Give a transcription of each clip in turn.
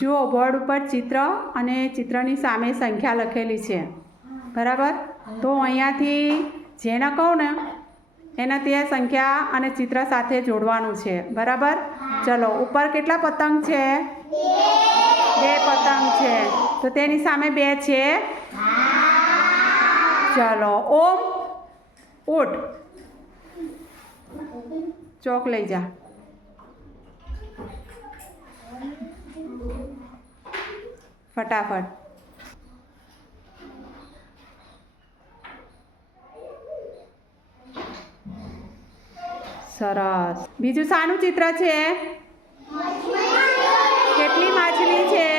જુઓ બોર્ડ ઉપર ચિત્ર અને ચિત્રની સામે સંખ્યા લખેલી છે, બરાબર. તો અહીંયાથી જેને કહું ને એને તે સંખ્યા અને ચિત્ર સાથે જોડવાનું છે, બરાબર. ચલો, ઉપર કેટલા પતંગ છે? 2 પતંગ છે. તો તેની સામે 2 છે. ચલો, ઓમ ઉઠ, ચોક લઈ જા. ફટાફટ. સરસ. બીજું શાનું ચિત્ર છે? કેટલી માછલી છે?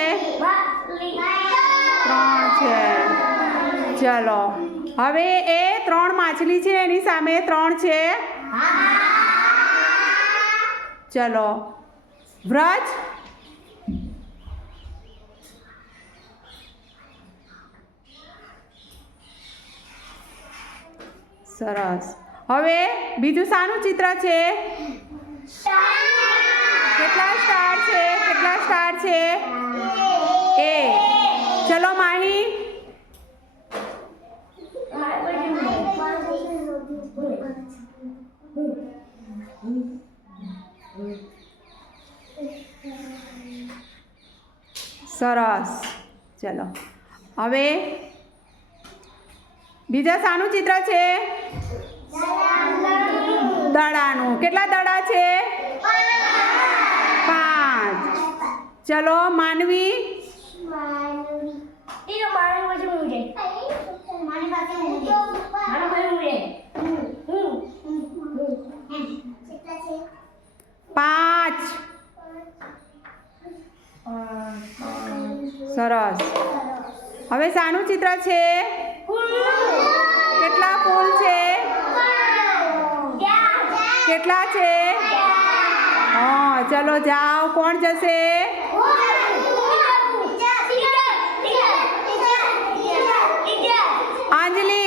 3 છે. ચલો, હવે એ 3 માછલી છે એની સામે 3 છે. ચલો, વ્રજ. સરસ. હવે બીજું શાનું ચિત્ર છે? કેટલા સ્ટાર છે? કેટલા સ્ટાર છે? એ. ચલો માહી. સરસ. ચલો, હવે બીજા શાનું ચિત્ર છે? દડાનું. કેટલા દડા છે? 5. ચલો માનવી. પાંચ. સરસ. હવે શાનું ચિત્ર છે? કેટલા ફૂલ છે? કેટલા છે? હા, ચલો જાઓ. કોણ જશે? અંજલિ.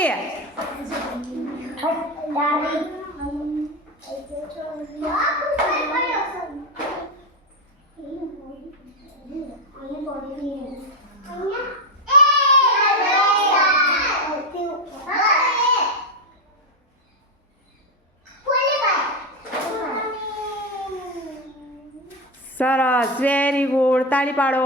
સરસ, વેરી ગુડ. તાળી પાડો.